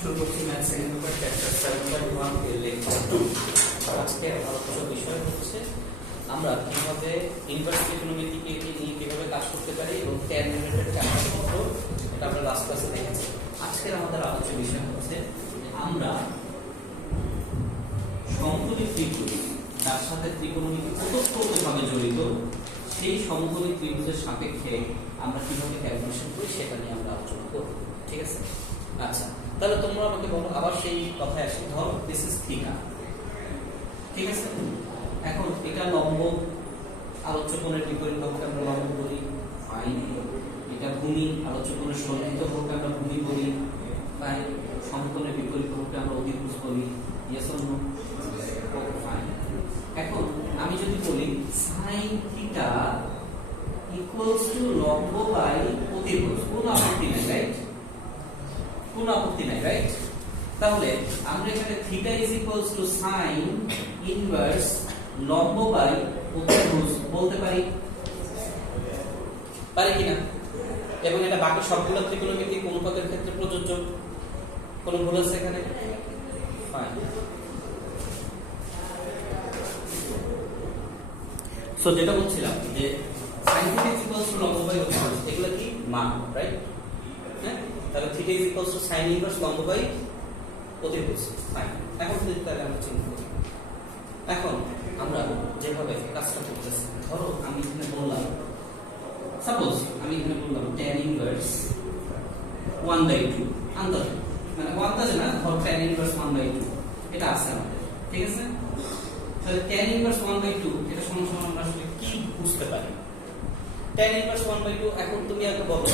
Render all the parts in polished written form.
শুরু করছি math second paper chapter 7.1 এর লেকচার 2। আজকে আলোচনার বিষয় হচ্ছে আমরা কিভাবে ইনভার্স ট্রিগোনোমেট্রিকে নিয়ে কিভাবে কাজ করতে পারি এবং ট্যান রিলেটেড চ্যাপ্টার কত এটা আমরা লাস্ট ক্লাসে দেখেছি। আজকের আমাদের আলোচনার বিষয় হচ্ছে আমরা সমকোণী ত্রিভুজ যার সাথে ত্রিকোণমিতি ওতপ্রোতভাবে জড়িত সেই সমকোণী ত্রিভুজের সাপেক্ষে আমরা কিভাবে ক্যালকুলেশন করি সেটা নিয়ে আমরা আলোচনা করব। ঠিক আছে? আচ্ছা, তাহলে তোমরা আমাকে বলো, আবার সেই কথায় আসি। ধরো দিস ইজ থিটা, ঠিক আছে? এখন এটা লম্ব, আলোচ্য কোণের বিপরীত বাহুকে আমরা লম্ব বলি, ফাইন। এটা ভূমি, আলোচ্য কোণের সজ্জিত বাহুকে আমরা ভূমি বলি, ফাইন। সমকোণের বিপরীত বাহুকে আমরা অধিভুজ বলি, ইয়েস অর নো? ফাইন। এখন আমি যদি বলি sin থিটা ইকুয়ালস টু লম্ব বাই অধিভুজ, কোনো আপত্তি নাই, রাইট? কোনো আপত্তি নাই, রাইট? তাহলে আমরা এখানে theta is equals to sin inverse লম্ব বাই অধিভুজ বলতে পারি, পারি কিনা? এবং এটা বাকি সবগুলো ত্রিকোণমিতিক অনুপাতের ক্ষেত্রে প্রযোজ্য। কোনো ভুল আছে এখানে? ফাইন। সো যেটা বলছিলাম যে sin theta is equals to লম্ব বাই অধিভুজ, এগুলা কি মান, রাইট? হ্যাঁ, তাহলে theta is equals to sin inverse লম্ব বাই অধিভুজ, ফাইন। এখন যদি তাহলে আমরা চিন্তা করি, এখন আমরা যেভাবে কাজটা করতেছি, ধরো আমি এখানে বললাম, সাপোজ আমি এখানে বললাম tan ইনভার্স 1/2, আন্দাজে, মানে আন্দাজে না, ধর tan ইনভার্স 1/2 এটা আছে আমাদের, ঠিক আছে? তাহলে tan ইনভার্স 1/2 এটা সমান আমরা আসলে কি বুঝতে পারি? tan ইনভার্স 1/2, এখন তুমি আগে বলো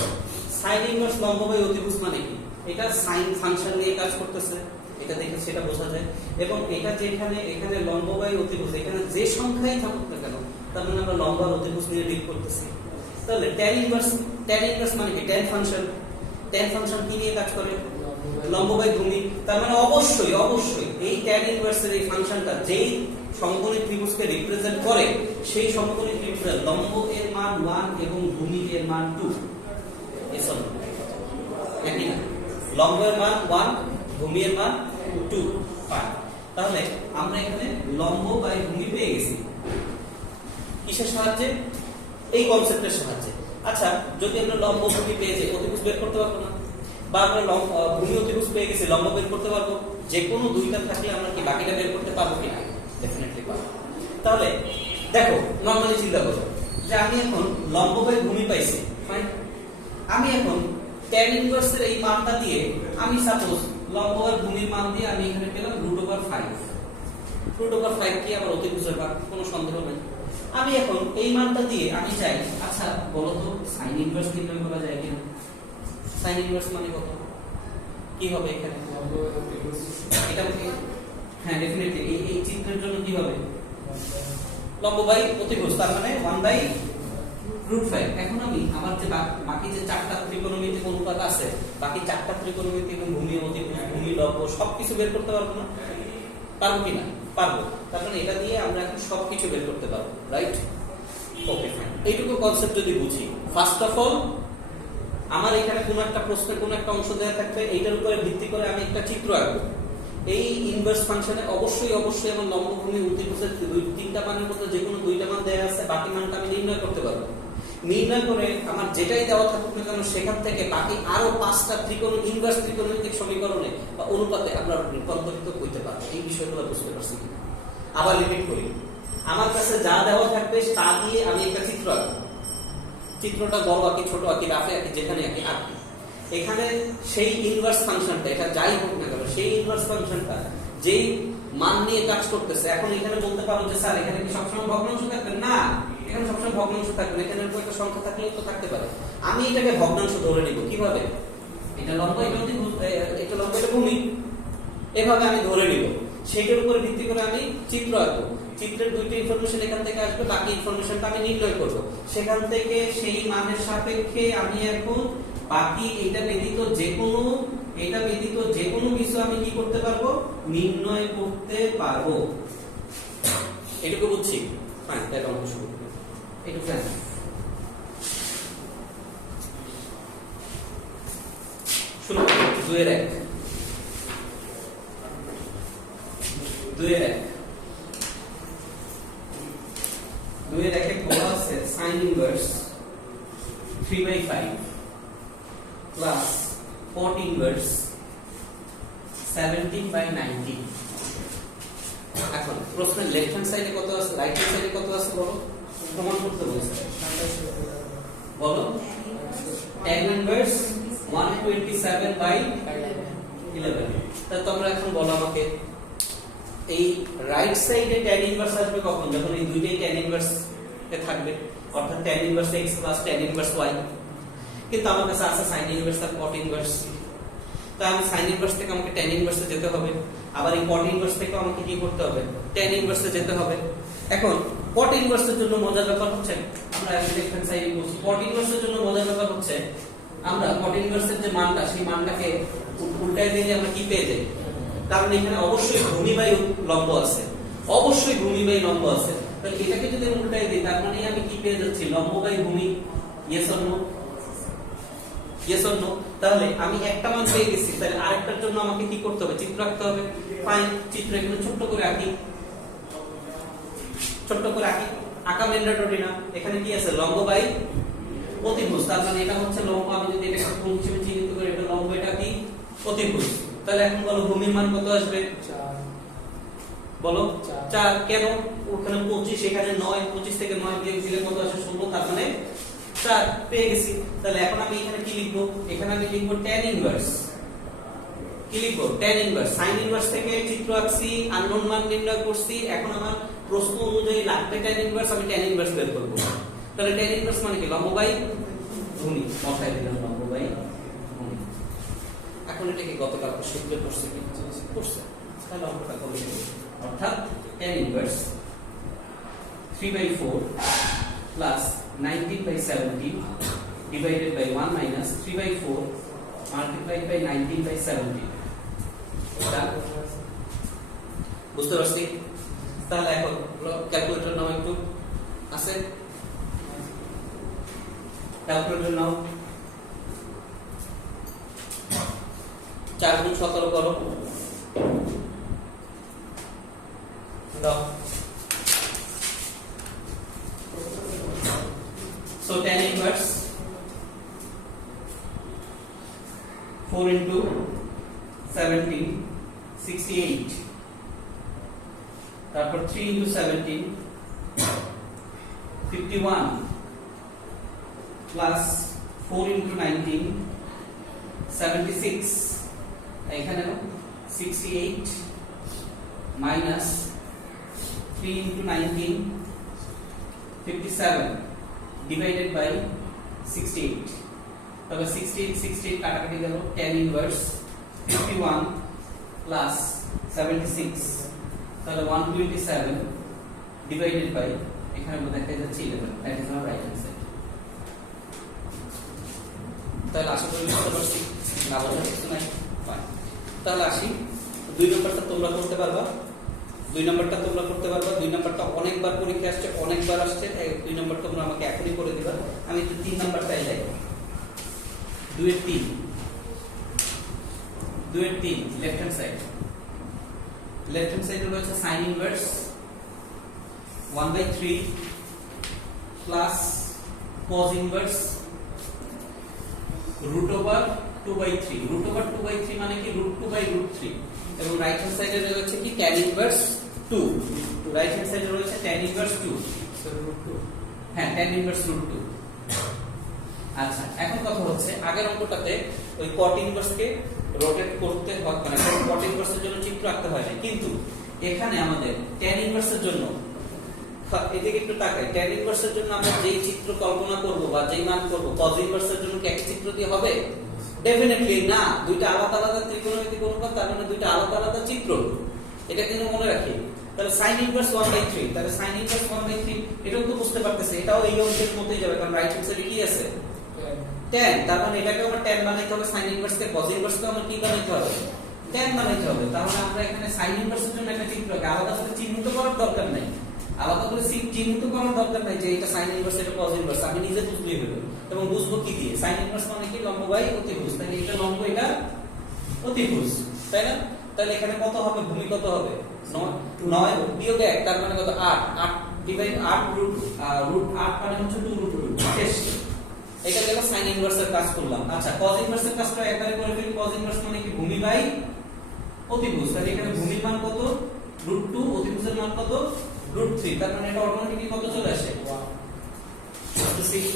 sin ইনভার্স লম্ব বাই অধিভুজ মানে কি? এটা sin ফাংশন নিয়ে কাজ করতেছে, এটা দেখে সেটা বোঝা যায়। এবং এটা যেখানে এখানে লম্ব বাই অধিভুজ, এখানে যে সংখ্যাই থাকুক না কেন, তার মানে আমরা লম্ব আর অধিভুজ নিয়ে ডিল করতেছি। তাহলে tan ইনভার্স মানে কি? tan ফাংশন কি নিয়ে কাজ করে? লম্ব বাই ভূমি। তার মানে অবশ্যই এই tan ইনভার্সের এই ফাংশনটা যেই সমকোণী ত্রিভুজকে রিপ্রেজেন্ট করে, সেই সমকোণী ত্রিভুজের লম্ব এর মান 1 এবং ভূমি এর মান 2। এসব একই না? লম্ব এর মান 1, ভূমি এর মান 2, ফাইন। তাহলে আমরা এখানে লম্ব বাই ভূমি পেয়ে গেছি কিসের সাহায্যে? এই কনসেপ্টের সাহায্যে। আচ্ছা, যদি আমরা লম্ব ভূমি পেয়ে যাই, অধিভুজ বের করতে পারবো না? বা আমরা ভূমি অধিভুজ পেয়ে গেছি, লম্ব বের করতে পারবো? যে কোনো দুইটা থাকলে আমরা কি বাকিটা বের করতে পারবো কিনা? ডেফিনেটলি পারবো। তাহলে দেখো, নরমালি চিন্তা করো যে আমি এখন লম্ব বাই ভূমি পাইছি, ফাইন। আমি এখন tan ইনভার্সের এই মানটা দিয়ে আমি সাপোজ লম্ব আর ভূমির মান দিয়ে আমি এখানে পেলাম √5। √5 কি আবার অধিভুজের মান, কোনো সন্দেহ নেই। আমি এখন এই মানটা দিয়ে আমি চাই, আচ্ছা বলো তো sin ইনভার্স নির্ণয় করা যায় কিনা? sin ইনভার্স মানে কত? কি হবে এখানে? এটা হ্যাঁ, ডেফিনেটলি এই চিত্রের জন্য কি হবে? লম্ব বাই অধিভুজ, তার মানে 1/√5। এখন আমি আমার যে বাকি যে চারটা ত্রিকোণমিতিক অনুপাত আছে, বাকি চারটা ত্রিকোণমিতিক ভূমি অধিভুজ, ভূমি লম্ব সবকিছু বের করতে পারবো না? পারবো কিনা? পারবো। তার মানে এটা দিয়ে আমরা এখন সবকিছু বের করতে পারবো, রাইট? ওকে, ফাইন। এইটুকু কনসেপ্ট যদি বুঝি, ফার্স্ট অফ অল আমার এখানে কোনো একটা প্রশ্নের কোনো একটা অংশ দেওয়া থাকবে, এইটার উপরে ভিত্তি করে আমি একটা চিত্র আঁকবো। এই ইনভার্স ফাংশনে অবশ্যই আমার লম্ব ভূমি অধিভুজের তিনটা মানের মধ্যে যে কোনো দুইটা মান দেওয়া আছে, বাকি মানটা আমি নির্ণয় করতে পারবো। নির্ণয় করে আমার যেটাই দেওয়া থাকুক না কেন, সেখান থেকে বাকি আরো 5টা ইনভার্স ত্রিকোণমিতিক সমীকরণে বা অনুপাতে আমরা রূপান্তরিত করতে পারবো। এই বিষয়গুলো বুঝতে পারছি কিনা? আবার রিপিট করি, আমার কাছে যা দেওয়া থাকবে তা দিয়ে আমি একটা চিত্র আঁকবো। চিত্রটা বড় আঁকি, ছোট আঁকি, রাফে আঁকি, যেখানে আঁকি। এখানে সেই ইনভার্স ফাংশনটা, এটা যাই হোক না কেন, সেই ইনভার্স ফাংশনটা যেই মান নিয়ে কাজ করতেছে, এখন এখানে বলতে পারো যে স্যার এখানে কি সবসময় ভগ্নাংশ থাকবে? না, এখানে সবসময় ভগ্নাংশ থাকবে না। এখানে একটা সংখ্যা থাকলেও তো থাকতে পারে। আমি এটাকে ভগ্নাংশ ধরে নিব। কিভাবে? এটা লম্ব, এটা লম্ব, এটা ভূমি, এভাবে আমি ধরে নিব। সেইটার উপর ভিত্তি করে আমি চিত্র আঁকবো। চিত্রের দুইটা ইনফরমেশন এখান থেকে আসবে, বাকি ইনফরমেশনটা আমি নির্ণয় করব। সেখান থেকে সেই মানের সাপেক্ষে আমি এখন বাকি এটা ব্যতীত যে কোনো কিছু আমি কি করতে পারবো? নির্ণয় করতে পারবো। এটুকু বুঝছি? ফাইন, তাহলে অঙ্ক শুরু করি। এটা ফাইন। শুরু করি 2 এর 1। 2 এর 1 বলা আছে sin inverse 3/5 plus cot inverse 17/90। এখন প্রশ্নের লেফট হ্যান্ড সাইডে কত আছে, রাইট হ্যান্ড সাইডে কত আছে বলো, প্রমাণ করতে বলছে। বলো tan ইনভার্স 127/11। তা তোমরা এখন বলো আমাকে এই রাইট সাইডে tan ইনভার্স আসবে কখন, যখন এই দুইটাই tan ইনভার্স এ থাকবে, অর্থাৎ tan inverse x plus tan inverse y। কিন্তু আমার কাছে আছে sin ইনভার্স আর cot ইনভার্স। তাই আমি sin ইনভার্স থেকে আমাকে tan ইনভার্সে যেতে হবে, আবার এই cot ইনভার্স থেকে আমাকে কি করতে হবে, tan ইনভার্সে যেতে হবে। এখন cot ইনভার্সের জন্য মজার ব্যাপার হচ্ছে, আমরা লেফট হ্যান্ড সাইডে বলছি cot ইনভার্সের জন্য মজার ব্যাপার হচ্ছে, আমরা cot ইনভার্সের যে মানটা, সেই মানটাকে উল্টায় দিলে আমরা কি পেয়ে যাই, কারণ এখানে অবশ্যই ভূমি বাই লম্ব আছে, অবশ্যই ভূমি বাই লম্ব আছে। তাহলে এটাকে যদি উল্টায় দিই তার মানে আমি কি পেয়ে যাচ্ছি, লম্ব বাই ভূমি। Yes or no? Yes or no? তাহলে আমি একটা মান পেয়ে গেছি, তাহলে আরেকটার জন্য আমাকে কি করতে হবে, চিত্র আঁকতে হবে। ফাইন, চিত্র এখানে ছোট্ট করে আঁকি, ছোট্ট করে আঁকি। আঁকা ম্যান্ডেটরি না, এখানে কি আছে, লম্ব বাই অতিভুজ। তার মানে এটা হচ্ছে লম্ব, আমি যদি এটা কোণ হিসেবে চিহ্নিত করি, এটা লম্ব, এটা কি অতিভুজ। তাহলে এখন বলো ভূমির মান কত আসবে, 4। বলো 4। কেন, ওখানে 25, এখানে 9, 25 থেকে 9 বিয়োগ দিলে কত আসে, 16। তার মানে 4 পেয়ে গেছি। তাহলে এখন আমি এখানে কি লিখবো, এখানে আমি লিখবো tan ইনভার্স। কি লিখবো, tan ইনভার্স। sin ইনভার্স থেকে চিত্র আঁকছি, আননোন মান নির্ণয় করছি, এখন আমার প্রশ্ন অনুযায়ী লাগবে tan ইনভার্স, আমি tan ইনভার্স বের করব। তাহলে tan ইনভার্স মানে কি, লম্ব বাই ভূমি। বসাই দিলাম লম্ব বাই ভূমি। এখন এটা কি গতকাল সূত্রে করছে কি করছে, তাহলে অঙ্কটা করে দেব। অর্থাৎ tan inverse 3/4 plus 19/17 divided by 1 minus 3/4 multiplied by 19/17। এটা বুঝতে পারছি? তাহলে এখন ক্যালকুলেটর নাও, একটু আছে ক্যালকুলেটর নাও, 4 গুণ 17 করো, দাও। So tan inverse 4 into 17 68, তারপর 3 into 17 51 plus 4 into 19 76, এখানে 68 minus 3 into 19 57 divided by 68। তবে 68 কাটাকাটি গেল, tan ইনভার্স 51 plus 76, তাহলে 127 divided by, এখানে দেখা যাচ্ছে 11, that is our right hand side। তাহলে আশা করি বুঝতে পারছি, না বোঝার কিছু নাই। তাহলে আসি, 2 নম্বরটা তোমরা করতে পারবা, 2 নম্বরটা তোমরা করতে পারবা। 2 নম্বরটা অনেকবার পরীক্ষা আসছে, অনেকবার আসছে, 2 নম্বর তোমরা আমাকে এখনই করে দিবা। আমি তো 3 নম্বরটাই যাই। 2 এর 3 left hand side, left hand সাইডে রয়েছে sin inverse 1/3 plus cos inverse √2/3। √2/3 মানে কি, √2/√3। এবং রাইট হ্যান্ড সাইডে রয়েছে কি, tan ইনভার্স 2। রাইট হ্যান্ড সাইডে রয়েছে tan ইনভার্স 2, হ্যাঁ tan ইনভার্স √2। আচ্ছা, এখন কথা হচ্ছে আগের অঙ্কটাতে ওই cot ইনভার্স কে রোটেট করতে হয়, মানে cot ইনভার্সের জন্য চিত্র আঁকতে হয় না, কিন্তু এখানে আমাদের tan ইনভার্সের জন্য, এদিকে একটু তাকাই, tan ইনভার্সের জন্য আমরা যেই চিত্র কল্পনা করব বা যেই মান করব, cos ইনভার্সের জন্য কি একই চিত্র দিয়ে হবে? ডেফিনেটলি না, দুইটা আলাদা আলাদা ত্রিকোণমিতিক অনুপাত, তার মানে দুইটা আলাদা আলাদা চিত্র। এটা কিন্তু মনে রাখি। তাহলে sin ইনভার্স 1/3, তাহলে sin ইনভার্স 1/3 এটাও তো বুঝতে পারতেছে, এটাও এই অঙ্কের মতোই যাবে, কারণ রাইট হ্যান্ড সাইডে কি আছে, tan। তার মানে এটাকে আমরা tan বানাইতে হবে, sin ইনভার্স কে cos ইনভার্স কে আমরা কি বানাইতে হবে, tan বানাইতে হবে। তাহলে আমরা এখানে sin ইনভার্সের জন্য একটা চিত্রকে আলাদা করে চিহ্নিত করার দরকার নাই, আলাদা করে চিহ্নিত করার দরকার নাই যে এটা sin ইনভার্স, এটা cos ইনভার্স, আমি নিজে বুঝলেই হলো। এবং বুঝবো কি দিয়ে, sin ইনভার্স মানে কি, লম্ব বাই অতিভুজ, তাহলে এটা লম্ব, এটা অতিভুজ, তাই না? তাহলে এখানে কত হবে, ভূমি কত হবে? 9 বিয়োগ 1 তার মানে কত? 8 8 ডিভাইড 8 রুট 8 মানে হচ্ছে 2 রুট 2 শেষ। এটা গেল sin ইনভার্সের কাজ করলাম। আচ্ছা cos ইনভার্সের কাজটা একবারে করে ফেলি। cos ইনভার্স মানে কি? ভূমি বাই অতিভুজ। তাহলে এখানে ভূমির মান কত? √2, অতিভুজের মান কত? √3। তার মানে এটা অটোমেটিক্যালি কত চলে আসে? 6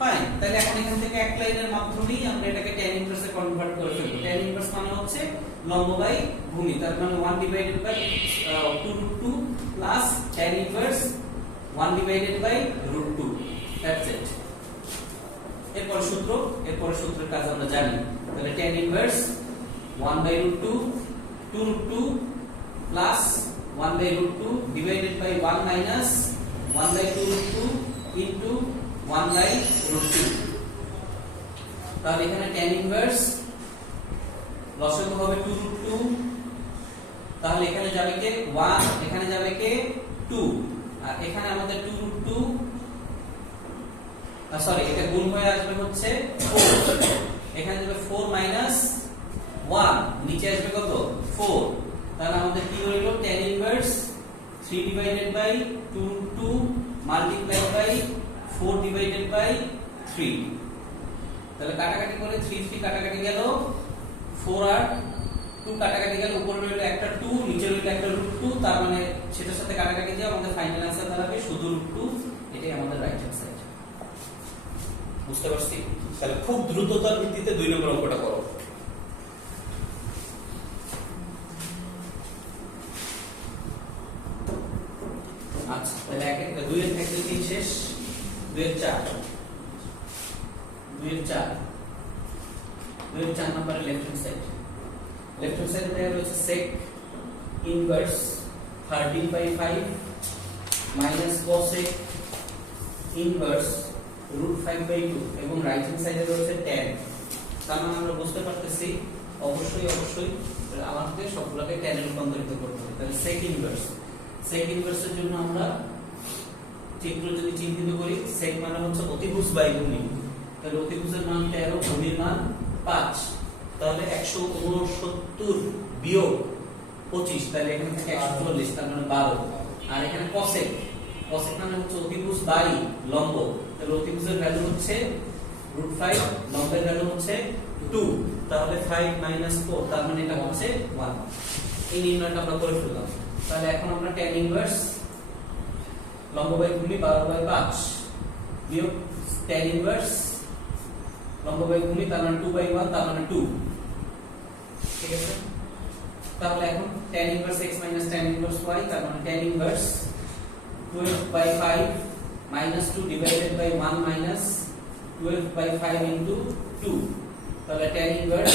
ফাইন। তাহলে এখন এখান থেকে এক লাইনের মাধ্যমেই আমরা এটাকে tan ইনভার্সে কনভার্ট করে ফেলব। tan ইনভার্স মানে হচ্ছে লম্ব বাই ভূমি। তার মানে 1 divided by 2√2 plus tan inverse 1 divided by √2, that's it. এরপর সূত্রের কাজ আমরা জানি। তাহলে tan inverse 1/√2 2√2 plus 1/√2 divided by 1 minus 1/2√2 into 1/√2। তাহলে এখানে tan ইনভার্স লসাগু হবে 2√2। তাহলে এখানে যাবে কে 1, এখানে যাবে কে 2, আর এখানে আমাদের 2√2 সরি এটা গুণ হয়ে আসবে হচ্ছে 4। এখানে যাবে 4 মাইনাস 1, নিচে আসবে কত? 4। তাহলে আমাদের কি হলো? tan inverse 3 divided by 2√2 multiply by 4 divided by 3। তাহলে কাটাকাটি করে 3 3 কাটাকাটি গেল, 4 আর 2 কাটাকাটি গেল, উপরে রইল একটা 2, নিচে রইল একটা √2। তার মানে সেটার সাথে কাটাকাটি দিয়ে আমাদের ফাইনাল आंसर দাঁড়াবে শুধু √2। এটাই আমাদের রাইট হ্যান্ড সাইড। বুঝতে পারছি? তাহলে খুব দ্রুততার ভিত্তিতে 2 নম্বর অঙ্কটা করো। আচ্ছা তাহলে 2 এর 3 শেষ, 2 এর 4 নম্বরে লেফট হ্যান্ড সাইডে দেওয়া রয়েছে sec inverse 13/5 minus cosec inverse √5/2 এবং রাইট হ্যান্ড সাইডে রয়েছে tan। তার মানে আমরা বুঝতে পারতেছি অবশ্যই আমাদের সবগুলোকে tan এ রূপান্তরিত করতে হবে। তাহলে sec ইনভার্সের জন্য আমরা চিত্র যদি চিহ্নিত করি, sec মানে হচ্ছে অতিভুজ বাই ভূমি। তাহলে অতিভুজের মান 13, ভূমির মান 5। তাহলে 169 বিয়োগ 25, তাহলে এখানে থেকে 140, তার মানে 12। আর এখানে cosec মানে হচ্ছে অতিভুজ বাই লম্ব। তাহলে অতিভুজের ভ্যালু হচ্ছে √5, লম্বের ভ্যালু হচ্ছে 2। তাহলে 5 - 4, তার মানে এটা হচ্ছে 1। এই নির্ণয়টা আমরা করে ফেললাম। তাহলে এখন আমরা tan ইনভার্স লম্ব বাই ভূমি 12/5 বিয়োগ tan ইনভার্স লম্ব বাই ভূমি, তার মানে 2/1, তার মানে 2। ঠিক আছে? তাহলে এখন tan inverse x minus tan inverse y, তার মানে tan inverse 12/5 minus 2 divided by 1 minus 12/5 into 2. তাহলে tan ইনভার্স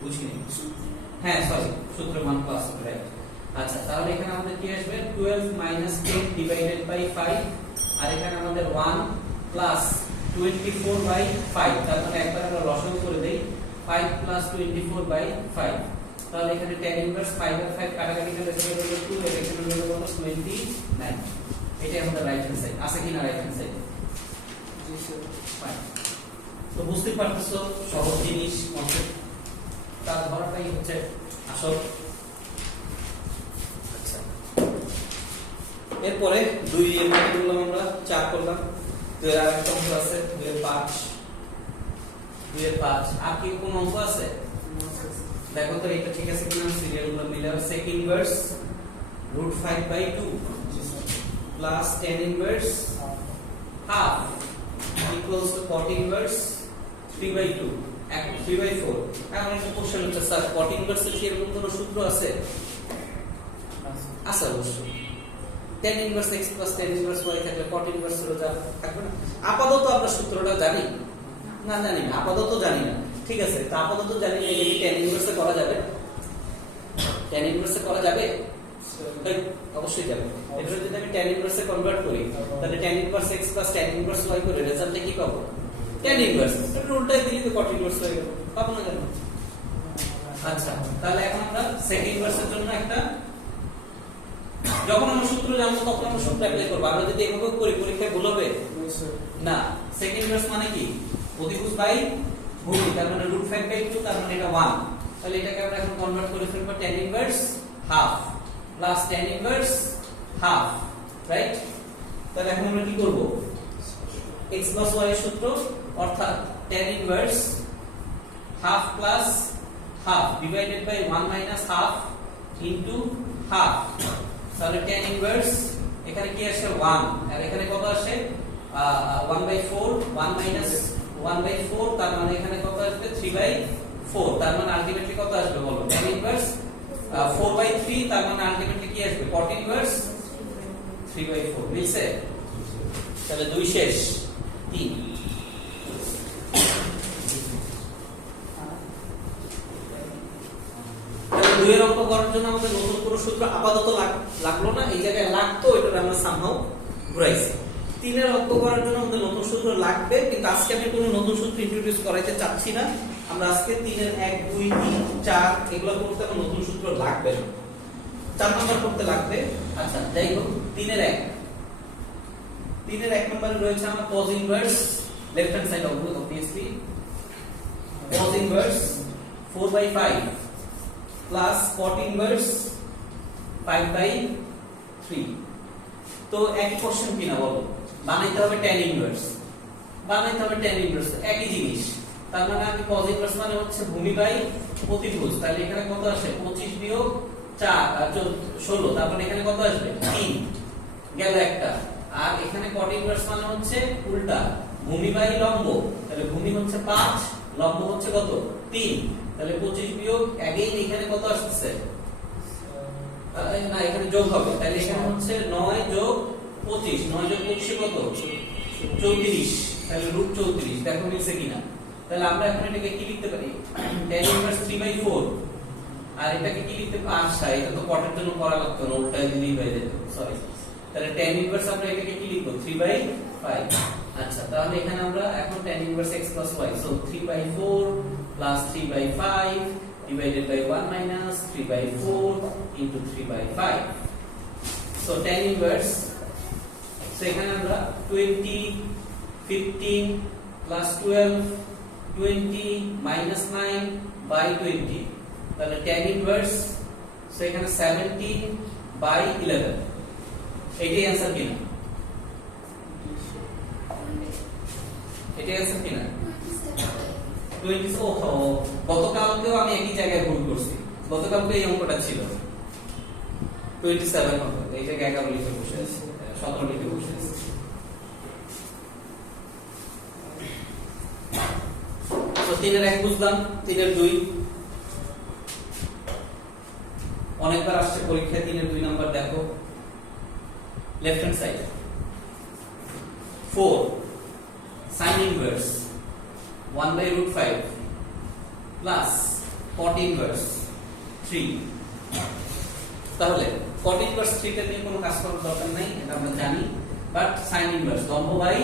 বুঝিনি। হ্যাঁ সরি, সূত্রের মান প্লাস হবে, রাইট। আচ্ছা তাহলে এখানে আমাদের কি আসবে? 12 minus 10 divided by 5, আর এখানে আমাদের 1 plus 24/5। তার মানে একবার আমরা লসাগু করে দেই, 5 plus 24/5। তাহলে এখানে tan ইনভার্স 5 আর 5 কাটাকাটি করে এখানে হলো 2, এখানে হলো 29। এটাই আমাদের রাইট হ্যান্ড সাইড। আছে কিনা রাইট হ্যান্ড সাইড? জি স্যার। ফাইন। তো বুঝতে পারতেছো সহজ জিনিস, কনসেপ্ট তার ধরাটাই হচ্ছে আসল। আচ্ছা এরপরে 2 এর মধ্যে করলাম আমরা, 4 করলাম। 2 এর আরেকটা অঙ্ক আছে 2 এর 5। আর কি কোন অঙ্ক আছে? দেখো তো এটা ঠিক আছে কিনা, সিরিয়ালগুলো মিলে। sec inverse √5/2 plus tan inverse half equals to cot inverse 3/2 এখন 3/4। এখন একটা কোশ্চেন হচ্ছে স্যার cot ইনভার্সের কি এরকম কোনো সূত্র আছে? আছে অবশ্যই। tan inverse x plus tan inverse y থাকলে cot ইনভার্সেরও যা থাকবে না। আপাতত আমরা সূত্রটা জানি না, জানি না, আপাতত জানি না। ঠিক আছে, তো আপাতত জানি না এই tan ইনভার্সে করা যাবে। tan ইনভার্সে করা যাবে? অবশ্যই যাবে। এটা যদি আমি tan ইনভার্সে কনভার্ট করি, তাহলে tan inverse x plus tan inverse y করে রেজাল্টে কি পাবো? tan inverse. এটা উল্টাই দিলে তো cot ইনভার্স হয়ে গেল, পাবো না কেন? আচ্ছা তাহলে এখন আমরা sec ইনভার্সের জন্য একটা, যখন আমরা সূত্র জানবো তখন আমরা সূত্র অ্যাপ্লাই করব। আমরা যদি এভাবে করি পরীক্ষায় ভুল হবে না। sec ইনভার্স মানে কি? অতিভুজ বাই ভূমি তার মানে √5/2 তার মানে এটা 1, তাহলে এটাকে আমরা এখন কনভার্ট করে ফেলবো tan inverse half plus tan inverse half, right? তাহলে এখন আমরা কি করব, x প্লাস y এর সূত্র অর্থাৎ tan inverse half plus half divided by 1 minus half into half, তাহলে tan ইনভার্স এখানে কি আসে 1 আর এখানে কত আসে 1/4, 1 মাইনাস 1/4 তার মানে এখানে কত আসবে 3/4, তার মানে আলটিমেটলি কত আসবে বলো, tan ইনভার্স 4/3 তার মানে আলটিমেটলি কি আসবে cot ইনভার্স 3/4, মিলছে? তাহলে 2 শেষ 3। দুইয়ের অঙ্ক করার জন্য আমাদের নতুন কোনো সূত্র আপাতত লাগলো না, এই জায়গায় লাগতো, এটা আমরা সামহাউ ঘুরাইছি। 3 অঙ্ক করার জন্য আমাদের নতুন সূত্র লাগবে, কিন্তু আজকে আমি কোনো নতুন সূত্র ইন্ট্রোডিউস করাইতে চাচ্ছি না। আমরা আজকে 3 1 2 3 4 এগুলো করতে আমার নতুন সূত্র লাগবে না, 4 নাম্বার করতে লাগবে। আচ্ছা যাই হোক, 3 1 নম্বরে রয়েছে আমার cos inverse left hand side obviously cos inverse 4/5 plus cot inverse 5/3। তো একই কোশ্চেন কিনা বলো, বানাইতে হবে tan ইনভার্স, একই জিনিস। তার মানে আমি cos ইনভার্স মানে হচ্ছে ভূমি বাই প্রতিভুজ, তাহলে এখানে কত আসে 25 বিয়োগ 4 16, তারপরে এখানে কত আসবে 3 গেল একটা। আর এখানে cot ইনভার্স মানে হচ্ছে উল্টা ভূমি বাই লম্ব, তাহলে ভূমি হচ্ছে 5 লম্ব হচ্ছে কত 3, তাহলে 25 বিয়োগ अगेन এখানে কত আসছে না এখানে যোগ হবে, তাহলে এখানে হচ্ছে 9 যোগ 25, 9 যোগ 25 কত 34, তাহলে √34। দেখো মিলছে কিনা? তাহলে আমরা এখন এটাকে কি লিখতে পারি, tan ইনভার্স 3/4 আর এটাকে কি লিখতে পারি, আচ্ছা এটা তো cot এর জন্য করা লাগতো না, উল্টা দিলেই হয়ে যেত, সরি। তাহলে tan ইনভার্স আমরা এটাকে কি লিখব 3/5। আচ্ছা তাহলে এখানে আমরা এখন tan inverse x plus y, so 3/4 plus 3/5 divided by 1 minus 3/4 into 3/5, so tan inverse, so এখানে আমরা 20 15 plus 12 20 minus 9 by 20, তাহলে tan inverse, so এখানে 17 by 11, এটাই आंसर কিনা, এটাই आंसर কিনা 20। ওহো, গতকালকেও আমি একই জায়গায় ভুল করছি, গতকালকে এই অঙ্কটা ছিল 27 হবে, এই জায়গায় 11 লিখে বসে আছে, 17 লিখে বসে আছে। তো 3 এর 1 বুঝলাম, 3 এর 2 অনেকবার আসছে পরীক্ষায়, 3 এর 2 নাম্বার দেখো left hand side 4 sin inverse 1/√5 plus cot inverse 3, তাহলে cot ইনভার্স 3 টা নিয়ে কোনো কাজ করার দরকার নাই, এটা আমরা জানি, বাট sin ইনভার্স লম্ব বাই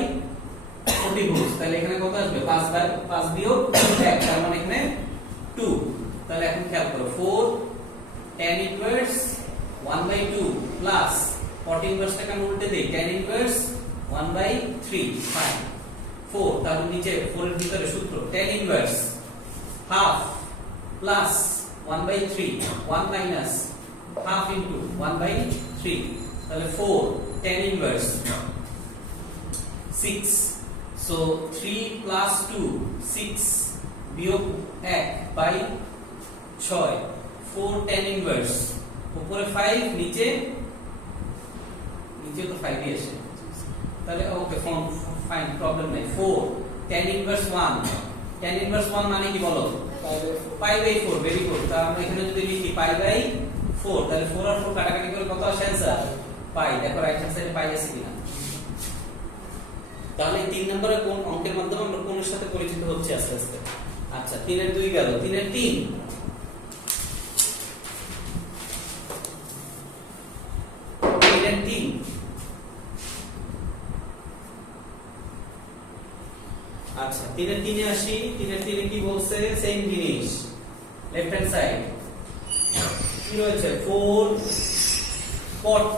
প্রতিভুজ, তাহলে এখানে কত আসবে 5 বিয়োগ 1, তার মানে এখানে 2, তাহলে এখন খেয়াল করো 4 tan ইনভার্স 1/2 প্লাস cot ইনভার্সটাকে আমি উল্টে দেই tan ইনভার্স 1/3, ফাইন 4, তারপর নিচে 4 এর ভিতরে সূত্র tan inverse half plus 1/3 1 minus half into 1/3, তাহলে 4 tan ইনভার্স 6, so 3 plus 2 6 বিয়োগ 1 বাই 6, 4 tan ইনভার্স উপরে 5 নিচে তো 5 ই আসে, তাহলে ওকে ফাইন প্রবলেম নাই। 4 tan ইনভার্স 1, tan ইনভার্স 1 মানে কি বলো π/4, ভেরি গুড। তাহলে আমরা এখানে যদি লিখি π/4, তাহলে 4 আর 4 কাটাকাটি করে কত আসে आंसर π, দেখো রাইট হ্যান্ড সাইডে π আছে কিনা। তাহলে 3 নম্বরের কোন অঙ্কের মাধ্যমে আমরা কোনের সাথে পরিচিত হচ্ছে আস্তে আস্তে। আচ্ছা 3 এর 2 গেল, 3 এর 3 আচ্ছা 3 এর 3 এ আসি, 3 এর 3 এ কি বলছে, সেম জিনিস লেফট হ্যান্ড সাইড কি রয়েছে 4 cot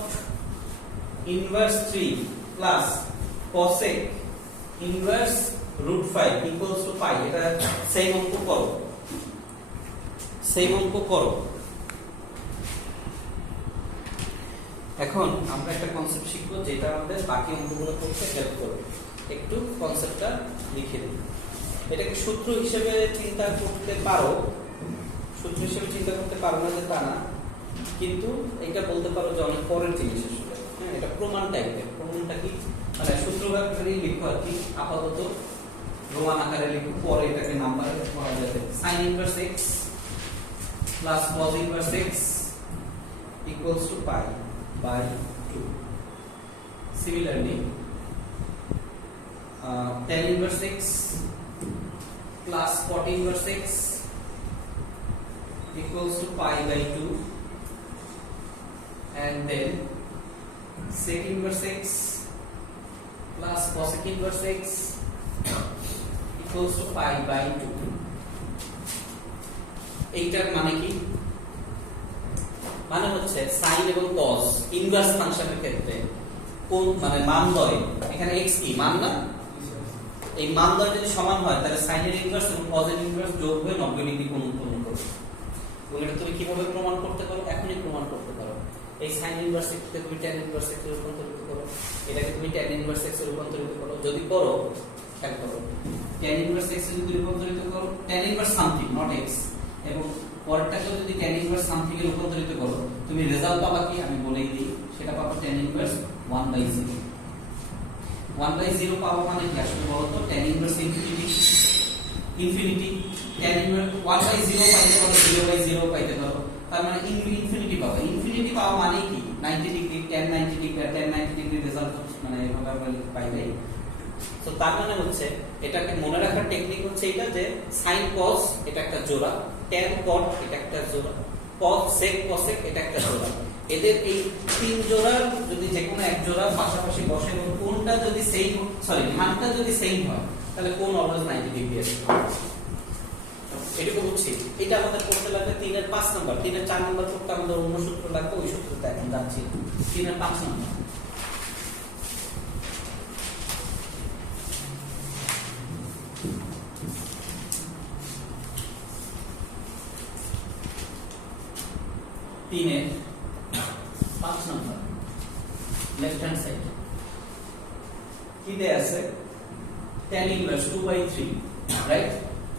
inverse 3 plus cosec inverse √5 equals to pi. এটা সেম অঙ্ক করো, সেম অঙ্ক করো। এখন আমরা একটা কনসেপ্ট শিখবো যেটা আমাদের বাকি অঙ্কগুলো করতে হেল্প করবে। একটু কনসেপ্টটা লিখে দিই। এটাকে সূত্র হিসেবে চিন্তা করতে পারো, সূত্র হিসেবে চিন্তা করতে পারো না যে তা না, কিন্তু এটা বলতে পারো যে অনেক পরের জিনিস আসলে। হ্যাঁ, এটা প্রমাণ টাইপের। প্রমাণটা কি মানে সূত্র আকারেই লিখো আর কি, আপাতত রোমান আকারে লিখো, পরে এটাকে নাম্বারে পড়া যাবে। sin inverse x plus cos inverse x equals to pi by 2. Similarly, tan inverse x plus cot inverse x equals to pi by 2, and then sec inverse x plus cosec inverse x equals to pi by 2. এইটার মানে কি? মানে হচ্ছে sin এবং cos inverse ফাংশনের ক্ষেত্রে কোন মানে মানদ্বয়, এখানে x কি মান না, এই মানদ্বয় যদি সমান হয় তাহলে sin এর ইনভার্স এবং cos এর ইনভার্স যোগ হয়ে 90 ডিগ্রি কোণ উৎপন্ন করবে। এবং এটা তুমি কিভাবে প্রমাণ করতে পারো? এখনই প্রমাণ করতে পারো। এই sin ইনভার্স x কে তুমি tan ইনভার্স x এ রূপান্তরিত করো, এটাকে তুমি tan ইনভার্স x এ রূপান্তরিত করো। যদি করো, খেয়াল করো, tan ইনভার্স x এ যদি রূপান্তরিত করো, tan inverse something not x, এবং পরেরটাকে যদি tan ইনভার্স সামথিং এ রূপান্তরিত করো, তুমি রেজাল্ট পাবা কি আমি বলেই দিই, সেটা পাবো tan ইনভার্স 1/0। 1/0 পাবো মানে কি আসলে বলো তো? tan inverse infinity, tan inverse 1/0 পাইতে পারো, 0/0 পাইতে পারো, তার মানে ইনফিনিটি পাবো। ইনফিনিটি পাওয়া মানে কি 90 degree, tan 90 degree, tan 90 degree result মানে এভাবে আমরা পাইলে। তো তার মানে হচ্ছে এটাকে মনে রাখার টেকনিক হচ্ছে এটা যে sin cos এটা একটা জোড়া, tan cot এটা একটা জোড়া, cos sec cosec এটা একটা জোড়া। এদের এই তিন জোড়ার যদি যে কোনো এক জোড়া পাশাপাশি বসে এবং কোণটা যদি সেম, মানটা যদি সেম হয়, তাহলে কোণ অলওয়েজ 90 ডিগ্রি আসবে। এটুকু বুঝছি। এটা আমাদের করতে লাগবে 3 এর 5 নাম্বার। 3 এর 4 নাম্বার করতে আমাদের অন্য সূত্র লাগবে, ওই সূত্রটা এখন যাচ্ছি। 3 এর 5 নাম্বার লেফট হ্যান্ড সাইড কি দেয়া আছে? tan inverse 2/3, right?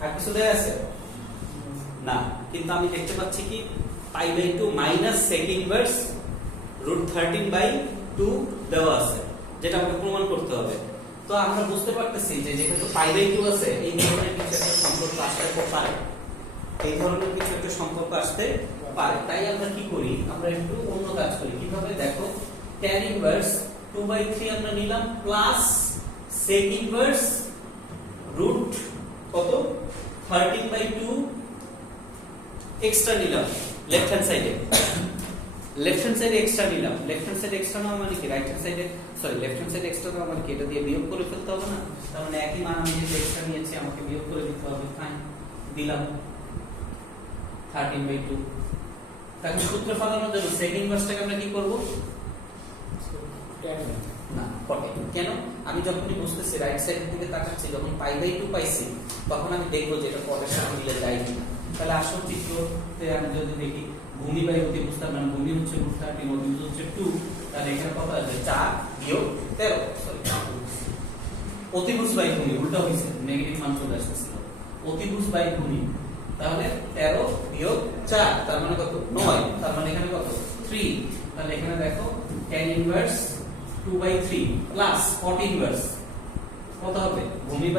আর কিছু দেয়া আছে না, কিন্তু আমি দেখতে পাচ্ছি কি pi by 2 minus sec inverse √13/2 দেওয়া আছে, যেটা আমাকে প্রমাণ করতে হবে। তো আমরা বুঝতে পারতেছি যে যেহেতু pi by 2 আছে, এই ধরনের কিছু একটা সম্পর্ক আসতে পারে, এই ধরনের কিছু একটা সম্পর্ক আসতে পারে। তাই আমরা কি করি? আমরা একটু অন্য কাজ করি। কিভাবে দেখো, tan ইনভার্স 2/3 আমরা নিলাম প্লাস sec ইনভার্স রুট কত 13/2 এক্সট্রা নিলাম লেফট হ্যান্ড সাইডে। লেফট হ্যান্ড সাইডে এক্সট্রা নিলাম, লেফট হ্যান্ড সাইডে এক্সট্রা না মানে কি রাইট হ্যান্ড সাইডে, লেফট হ্যান্ড সাইডে এক্সট্রা না মানে কি এটা দিয়ে বিয়োগ করে ফেলতে হবে না? তার মানে একই মান আমি যে এক্সট্রা নিয়েছি আমাকে বিয়োগ করে দিতে হবে। ফাইন, দিলাম 13/2। তাহলে সূত্র ফলানোর জন্য sec ইনভার্সটাকে আমরা কি করব? না, কটে। কেন? আমি যখনই বুঝতেছি রাইট সাইড দিকে তাকাচ্ছি, যখন pi by 2 পাইছি, তখন আমি দেখব যে এটা কটের সাথে মিলে যায় কিনা। তাহলে আসল চিত্রতে আমি যদি দেখি ভূমি বাই অতিভুজ, তার মানে ভূমি হচ্ছে √13, অতিভুজ হচ্ছে 2, তাহলে এখানে কত আছে? 4 বিয়োগ 13, সরি অতিভুজ বাই ভূমি উল্টা হইছে, নেগেটিভ মান চলে আসছে। অতিভুজ বাই ভূমি, তাহলে 13 বিয়োগ 4, তার মানে কত? 9, তার মানে এখানে কত? 3। তাহলে এখানে দেখো tan inverse 2/3 plus cot inverse কত হবে? ভূমি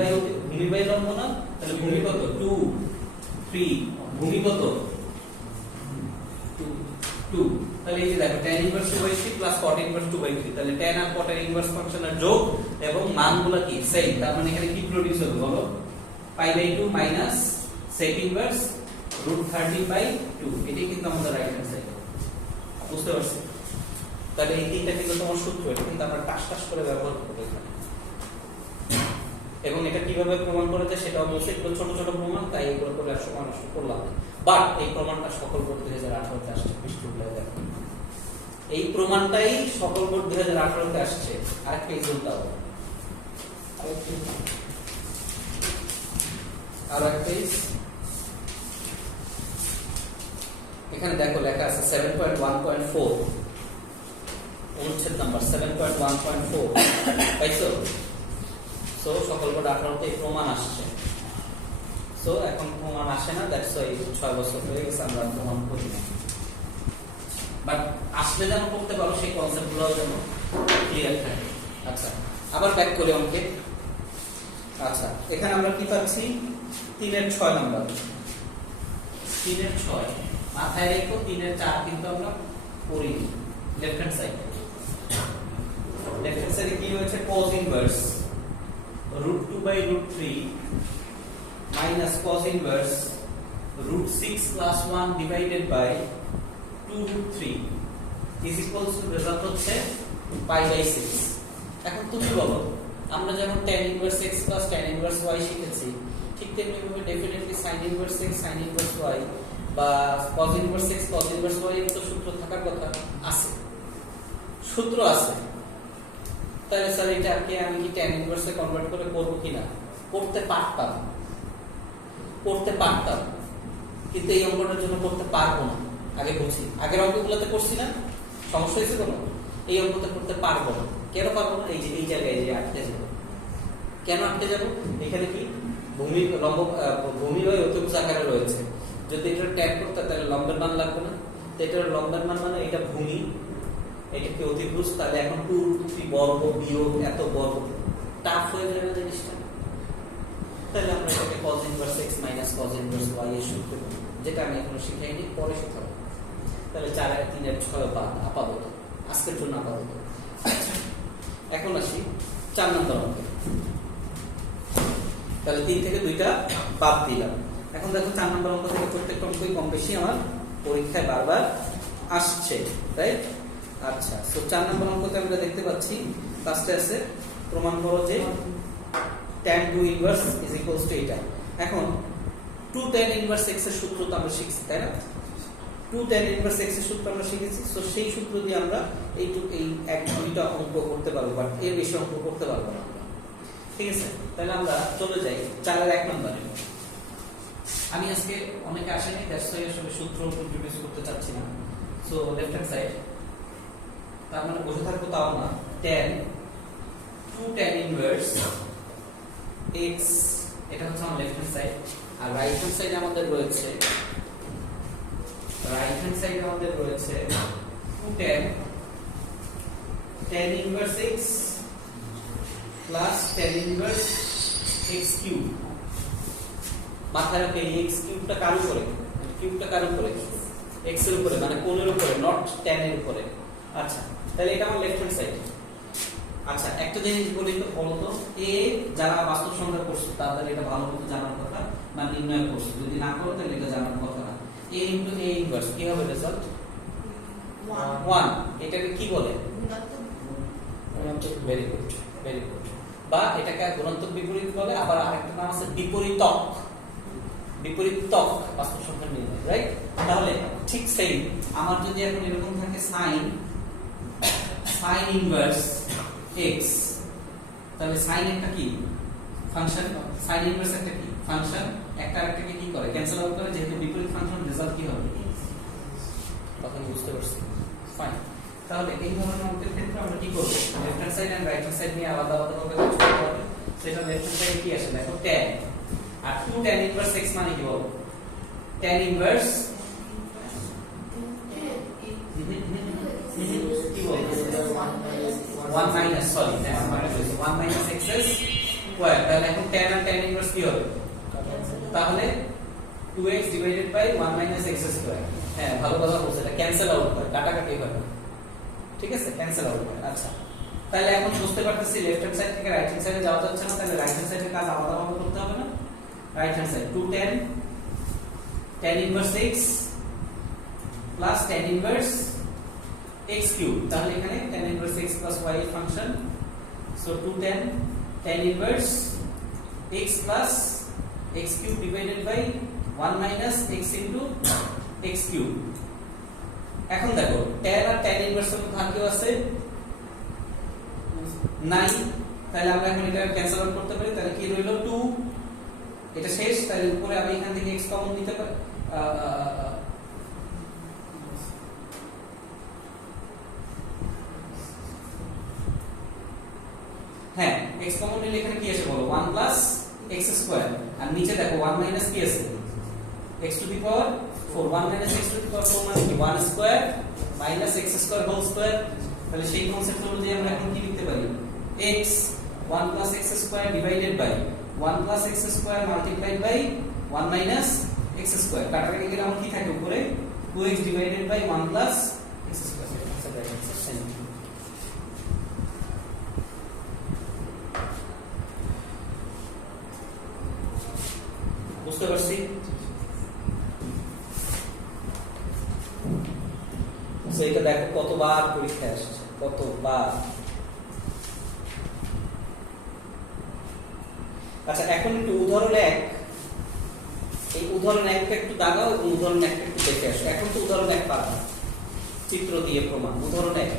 বাই লম্ব না, তাহলে ভূমি কত? 2 3, ভূমি কত? 2। তাহলে এই যে দেখো tan inverse 2/3 plus cot inverse 2/3, তাহলে tan আর cot এর ইনভার্স ফাংশনের যোগ এবং মানগুলো কি সেম। তার মানে এখানে কি প্রোডিউস হবে বলো? pi by 2 minus sec inverse √13/2। এটাই কিন্তু আমাদের রাইট হ্যান্ড সাইড। বুঝতে পারছি? তাহলে এই তিনটা কিন্তু তোমার সূত্র, এটা কিন্তু আমরা টাস করে ব্যবহার করব এখানে। এবং এটা কিভাবে প্রমাণ করা যায় সেটা অবশ্যই একটু ছোট ছোট প্রমাণ, তাই এগুলো করে সমান করলাম। বাট এই প্রমাণটা সকল বোর্ড 2018 তে আসছে। পৃষ্ঠগুলো দেখো, এই প্রমাণটাই সকল বোর্ড 2018 তে আসছে। আরেকটা এক্সাম্পল দাও। আর একটা পেজ এখানে দেখো লেখা আছে 7.1.4 অনুচ্ছেদ নাম্বার 7.1.4 পাইছো? সো সকল বোর্ড 18 তে প্রমাণ আসছে। সো এখন প্রমাণ আসে না, দ্যাটস ওয়াই 6 বছর হয়ে গেছে আমরা প্রমাণ করি না, বাট আসলে যেন করতে পারো সেই কনসেপ্টগুলো যেন ক্লিয়ার থাকে। আচ্ছা, আবার ব্যাক করি অঙ্কে। আচ্ছা, এখানে আমরা কি পাচ্ছি? 3 এর 6 নাম্বার, 3 এর 6 মাথায় রেখো। 3 এর 4 কিন্তু আমরা পড়িনি। Left hand side, left hand সাইডে কি হয়েছে? cos inverse √2/√3 minus cos inverse √6 plus 1 divided by 2√3 is equals to result হচ্ছে π/6। এখন তুমি বলো, আমরা যেমন tan inverse x plus tan inverse y শিখেছি, ঠিক তেমনি ভাবে definitely sin inverse x sin inverse y বা cos inverse x cos inverse y এর তো সূত্র থাকার কথা আছে, সূত্র আছে। তাহলে স্যার এটাকে আমি কি tan inverse এ কনভার্ট করে করব কিনা? করতে পারতাম, কিন্তু এই অঙ্কটার জন্য করতে পারবো না। আগে বুঝি, আগের অঙ্কগুলোতে করছি না, সমস্যা হয়েছে কোনো? এই অঙ্কতে করতে পারবো না। কেন পারবো না? এই যে এই জায়গায় যে আটকে যাবো। কেন আটকে যাবো? এখানে কি ভূমি লম্ব ভূমি হয় অতিভুজ আকারে রয়েছে। যদি এটা ট্যাগ করতে তাহলে লম্বের মান লাগবে না। তো এটার লম্বের মান মানে এটা ভূমি, এটা কি অতিভুজ, তাহলে এখন 2√3 বর্গ বিয়োগ এত বর্গ টাফ হয়ে যাবে জিনিসটা। তাহলে আমরা এটাকে cos inverse x minus cos inverse y এর সূত্র, যেটা আমি এখনো শিখাইনি, পরে শিখাবো। তাহলে 4 আর 3 এর 6 বাদ আপাতত, আজকের জন্য আপাতত। এখন আসি 4 নম্বর অঙ্কে। তাহলে 3 থেকে 2টা বাদ দিলাম। এখন দেখো 4 নম্বর অঙ্ক থেকে প্রত্যেকটা অঙ্কই কম বেশি আমার পরীক্ষায় বারবার আসছে, রাইট? আচ্ছা, সো 4 নম্বর অঙ্কতে আমরা দেখতে পাচ্ছি ফার্স্টে আছে প্রমাণ করো যে tan 2 inverse is equals to এটা। এখন 2 tan ইনভার্স x এর সূত্র তো আমরা শিখছি, তাই না? 2 tan ইনভার্স x এর সূত্র আমরা শিখেছি। সো সেই সূত্র দিয়ে আমরা এই এক দুইটা অঙ্ক করতে পারবো, বাট এর বেশি অঙ্ক করতে পারবো না। ঠিক আছে, তাহলে আমরা চলে যাই 4 এর 1 নম্বরে। আমি আজকে অনেকে আসেনি, দ্যাটস ওয়াই আসলে সূত্র ইন্ট্রোডিউস করতে চাচ্ছি না। সো লেফট হ্যান্ড সাইড, তার মানে বসে থাকবো তাও না, tan 2 tan ইনভার্স x, এটা হচ্ছে আমার লেফট হ্যান্ড সাইড। আর রাইট হ্যান্ড সাইডে আমাদের রয়েছে 2 tan inverse x plus tan inverse x cube. মাথায় রাখে এই x কিউবটা কার উপরে? x এর উপরে, মানে কোণের উপরে, নট tan এর উপরে। আচ্ছা, তাহলে এটা আমার লেফট হ্যান্ড সাইড। আচ্ছা, একটা জিনিস বলি তো, বলতো এ যারা বাস্তব সংখ্যা করছে তাদের এটা ভালো মতো জানার কথা, বা নির্ণয় করছে। যদি না করো তাহলে এটা জানার কথা না। a ইনটু a ইনভার্স কি হবে রেজাল্ট? 1। এটাকে কি বলে? গুণাত্মক। Very good. বা এটাকে গুণাত্মক বিপরীত বলে, আবার আরেকটা নাম আছে বিপরীতক। বাস্তব সংখ্যা নির্ণয়, রাইট? তাহলে ঠিক সেম আমার যদি এখন এরকম থাকে sin ইনভার্স x, তাহলে sin একটা কি ফাংশন, sin ইনভার্স একটা কি ফাংশন, একটা আরেকটাকে কি করে? ক্যান্সেল আউট করে। যেহেতু বিপরীত ফাংশন, রেজাল্ট কি হবে? কথা বুঝতে পারছি? ফাইন। তাহলে এই ধরনের অঙ্কের ক্ষেত্রে আমরা কি করব? Left hand side and right hand side নিয়ে আলাদা ভাবে কাজ করতে হবে। সেটা লেফট হ্যান্ড সাইডে কি আসে দেখো, tan। আর 2 tan ইনভার্স x মানে কি বলো? tan ইনভার্স কি বলো? 1 minus, sorry 1 minus x square. তাহলে এখন tan আর tan ইনভার্স কি হবে? তাহলে 2x divided by 1 minus x square. হ্যাঁ, ভালো কথা বলছো, এটা ক্যান্সেল আউট হয়, কাটাকাটি হয়। ঠিক আছে, ক্যান্সেল আউট হয়। আচ্ছা, তাহলে এখন বুঝতে পারতেছি লেফট হ্যান্ড সাইড থেকে রাইট হ্যান্ড সাইডে যাওয়া যাচ্ছে না, তাহলে রাইট হ্যান্ড সাইডের কাজ আলাদা ভাবে করতে হবে না? Right hand side 2 tan inverse x plus tan inverse x cube. তাহলে এখানে tan inverse x plus y এর function. So 2 tan inverse x plus x cube divided by 1 minus x into x cube. এখন দেখো tan আর tan inverse এর মধ্যে আর কি আছে? নাই। তাহলে আমরা এখন এটা ক্যান্সেল আউট করতে পারি। তাহলে কি রইল? 2 এটা শেষ, তাহলে উপরে আমি এখান থেকে x কমন নিতে পারি, হ্যাঁ x কমন নিলে এখানে কি আসে বলো, 1 প্লাস x স্কয়ার, আর নিচে দেখো 1 মাইনাস কি আছে, x to the power 4, 1 minus x to the power 4 মানে কি 1 square minus x square whole square. তাহলে সেই কনসেপ্ট অনুযায়ী আমরা এখন কি লিখতে পারি, x 1 plus x square divided by 1 plus x square multiplied by 1 minus x square, কাটাকাটি গেলে আমার কি থাকে উপরে 2x divided by 1 plus x square. বুঝতে পারছি? এটা দেখো কতবার পরীক্ষায় আসছে, কতবার। আচ্ছা এখন একটু উদাহরণ এক, এই উদাহরণ একটা একটু দাগাও এবং উদাহরণ একটা একটু দেখে আসো। এখন তো উদাহরণ এক পারা, চিত্র দিয়ে প্রমাণ। উদাহরণ এক,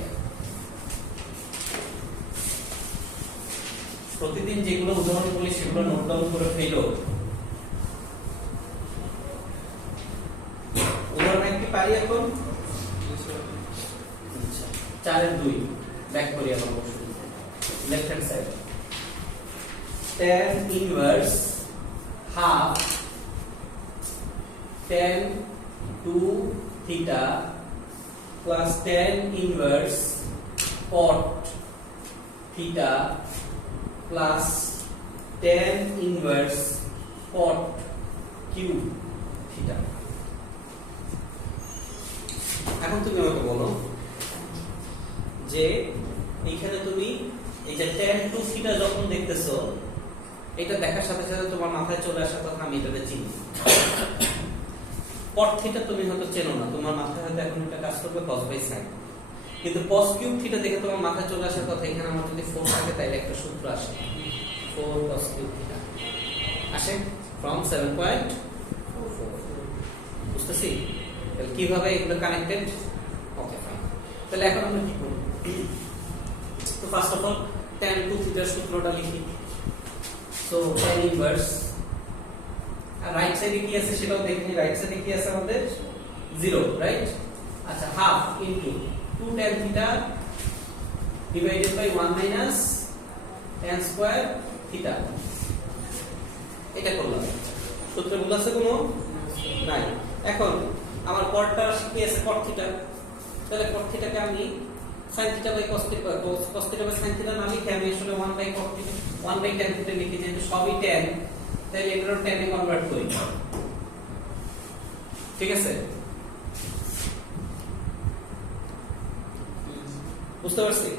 প্রতিদিন যেগুলো উদাহরণ বলি সেগুলো নোট ডাউন করে ফেলো। উদাহরণ এক কি পারি এখন? 4/2 ব্যাক করি আমরা বসে left hand side, tan inverse half tan 2 theta plus tan inverse cot theta plus tan inverse cot cube theta। এখন তুমি আমাকে বলো যে এইখানে তুমি এই যে tan 2 থিটা যখন দেখতেছো, এটা দেখার সাথে সাথে তোমার মাথায় চলে আসার কথা আমি এটাতে চিনি। cot থিটা তুমি হয়তো চেনো না, তোমার মাথায় হয়তো এখন এটা কাজ করবে cos বাই sin, কিন্তু cos কিউব থিটা দেখে তোমার মাথায় চলে আসার কথা এখানে আমার যদি 4 থাকে তাহলে একটা সূত্র আসে 4 cos কিউব থিটা আসে from 7.44। বুঝতেছি তাহলে কিভাবে এগুলো কানেক্টেড? Okay fine. তাহলে এখন আমরা কি করব? তো ফার্স্ট অফ অল tan 2 থিটার সূত্রটা লিখি। সো tan ইনভার্স, আর রাইট সাইডে কি আছে সেটাও দেখে নিই। রাইট সাইডে কি আছে আমাদের 0, রাইট? আচ্ছা half into 2 tan theta divided by 1 minus tan square theta. এটা করলাম। সূত্রে ভুল আছে কোনো? নাই। এখন আমার cotটা কি আছে cot থিটা, তাহলে cot থিটাকে আমি sin theta by cos theta by sin theta না লিখে আমি আসলে 1 by cot theta 1 by tan theta লিখে, যেহেতু সবই tan তাহলে এটারও tan এ কনভার্ট করি। ঠিক আছে? বুঝতে পারছি?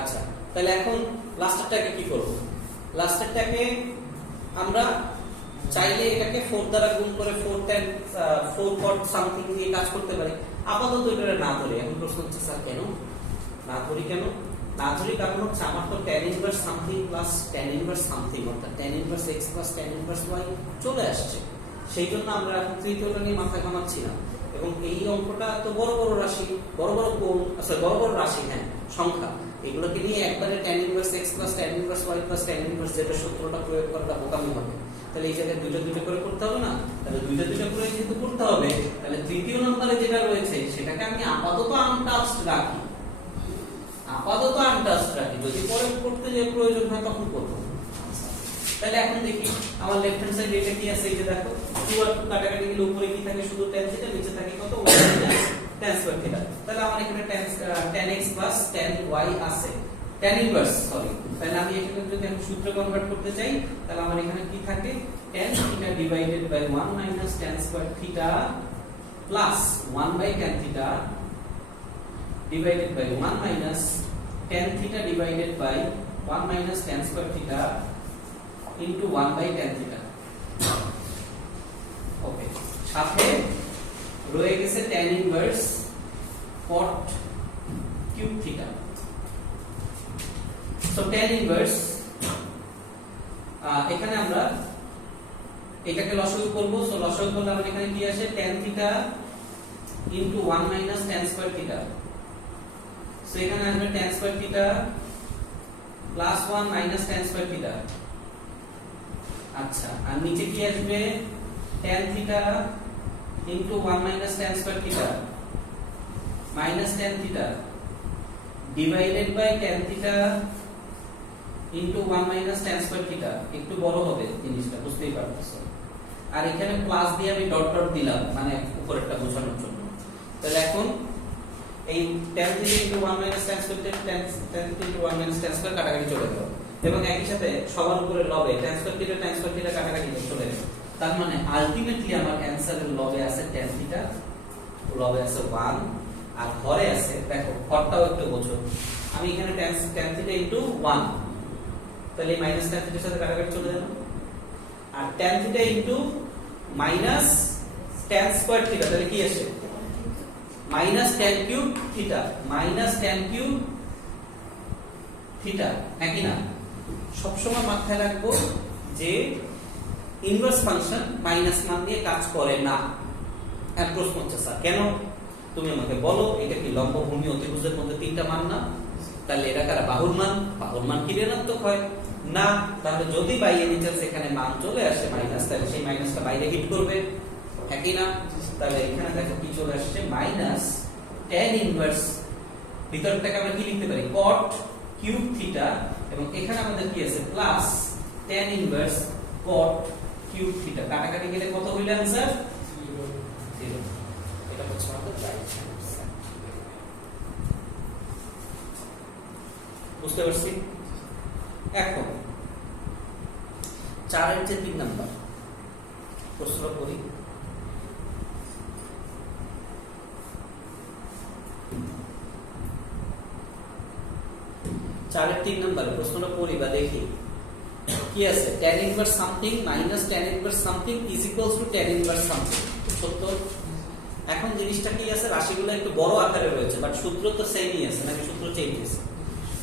আচ্ছা তাহলে এখন লাস্টেরটাকে কি করব? লাস্টেরটাকে আমরা চাইলে এটাকে 4 দ্বারা গুণ করে 4 cot সামথিং দিয়ে কাজ করতে পারি। আপাতত এটা না ধরে। এখন প্রশ্ন হচ্ছে স্যার কেন না ধরি? কেন না ধরি? কারণ হচ্ছে আমার তো tan inverse something plus tan inverse something অর্থাৎ tan inverse x plus tan inverse y চলে আসছে। সেই জন্য আমরা এখন তৃতীয়টা নিয়ে মাথা ঘামাচ্ছি না। এবং এই অঙ্কটা তো বড় বড় রাশি, বড় বড় কোণ, বড় বড় রাশি, হ্যাঁ সংখ্যা, এগুলোকে নিয়ে একবারে tan inverse x plus tan inverse y plus tan inverse z এর সূত্রটা প্রয়োগ করাটা বোকামি হবে। তাহলে এই জায়গায় দুটো করে করতে হবে না? তাহলে দুটো করে যেহেতু করতে হবে, তাহলে তৃতীয় নম্বরে যেটা রয়েছে সেটাকে আমি আপাতত আনটাচড রাখি। যদি পরে করতে যে প্রয়োজন হয় তখন করব। তাহলে এখন দেখি আমার লেফট হ্যান্ড সাইডে এটা কি আছে, এই যে দেখো 2 আর 2 কাটাকাটি গেলে উপরে কি থাকে শুধু tan থিটা, নিচে থাকে কত 1 tan স্কয়ার থিটা। তাহলে আমার এখানে tan x plus tan y আছে, tan ইনভার্স সরি। তাহলে আমি এটাকে যদি আমি সূত্রে কনভার্ট করতে চাই তাহলে আমার এখানে কি থাকে tan theta divided by 1 minus tan square theta plus 1 by tan theta divided by 1 minus tan theta divided by 1 minus tan square theta into 1 by tan theta। ওকে, সাথে রয়ে গেছে tan inverse cot cube theta। So tan inverse এখানে আমরা এটাকে লসাগু করব। So লসাগু করলে আমাদের এখানে কি আসে tan theta into 1 minus tan square theta। So এখানে আসবে tan square theta plus 1 minus tan square theta, আচ্ছা, আর নিচে কি আসবে tan theta into 1 minus tan square theta minus tan theta divided by tan theta into 1 minus tan square theta. একটু বড় হবে জিনিসটা, বুঝতেই পারতেছো। আর এখানে প্লাস দিয়ে আমি ডট ডট দিলাম, মানে উপরেরটা বোঝানোর জন্য। তাহলে এখন এই tan theta into 1 minus tan square theta tan theta into 1 minus tan square কাটাকাটি চলে গেল, এবং একই সাথে সবার উপরে লবে tan স্কয়ার থিটা কাটাকাটি চলে গেল। তার মানে আলটিমেটলি আমার অ্যানসারের লবে আছে tan থিটা, লবে আছে 1, আর হরে আছে, দেখো হরটাও একটু বোঝো, আমি এখানে tan থিটা ইনটু 1, তাহলে মাইনাস tan থিটার সাথে কাটাকাটি চলে গেল। আর tan theta into minus tan square theta, তাহলে কি আসে minus tan cube theta, minus tan cube theta, একই না? সবসময় মাথায় রাখবো যে ইনভার্স ফাংশন মাইনাস মান দিয়ে কাজ করে না। এক প্রশ্ন হচ্ছে স্যার কেন? তুমি আমাকে বলো, এটা কি লম্ব ভূমি অতিভুজের মধ্যে তিনটা মান না? তাহলে এটা কারা বাহুর মান? বাহুর মান কি ঋণাত্মক হয় না? তাহলে যদি বাইরে নিচে সেখানে মান চলে আসে মাইনাস, তাহলে সেই মাইনাসটা বাইরে হিট করবে, একই না? তাহলে এখানে দেখো কি চলে আসছে মাইনাস tan ইনভার্স, ভিতরটাকে আমরা কি লিখতে পারি cot কিউব থিটা, এবং এখানে আমাদের কি আছে plus tan inverse cot cube theta. কাটাকাটি গেলে কত হইল आंसर? 0। এটা হচ্ছে আমাদের রাইট आंसर। বুঝতে পারছি? এখন 4 এর যে 3 নাম্বার প্রশ্ন করি। 4 এর 3 নম্বরে প্রশ্নটা পড়ি বা দেখি কি আছে। tan inverse something minus tan inverse something is equals to tan inverse something. সত্য? এখন জিনিসটা কি আছে, রাশিগুলো একটু বড় আকারে রয়েছে, বাট সূত্র তো সেমই আছে, নাকি সূত্র চেঞ্জ হয়েছে?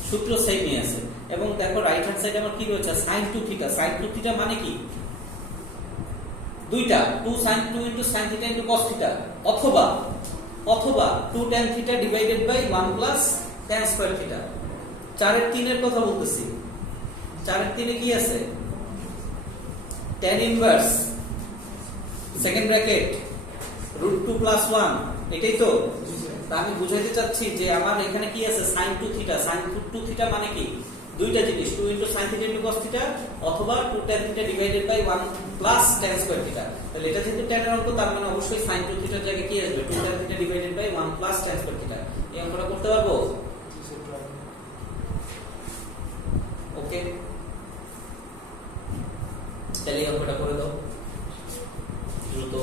সূত্র সেমই আছে। এবং দেখো রাইট হ্যান্ড সাইডে আমার কি রয়েছে sin 2 থিটা। sin 2 থিটা মানে কি? দুইটা 2 sin 2 into sin theta into cos theta, অথবা 2 tan theta divided by 1 plus tan square theta. 4 এর 3 এর কথা বলতেছি। 4 এর 3 এ কি আছে? tan inverse second bracket √2 plus 1, এটাই তো? তা আমি বুঝাইতে চাচ্ছি যে আমার এখানে কি আছে sin 2 থিটা। sin 2 থিটা মানে কি? দুইটা জিনিস, 2 into sin theta into cos theta, অথবা 2 tan theta divided by 1 plus tan square theta. তাহলে এটা যেহেতু tan এর অঙ্ক, তার মানে অবশ্যই sin 2 থিটার জায়গায় কি আসবে 2 tan theta divided by 1 plus tan square theta. এই অঙ্কটা করতে পারবো? ওকে, তাহলে এই অঙ্কটা করে দাও দ্রুত।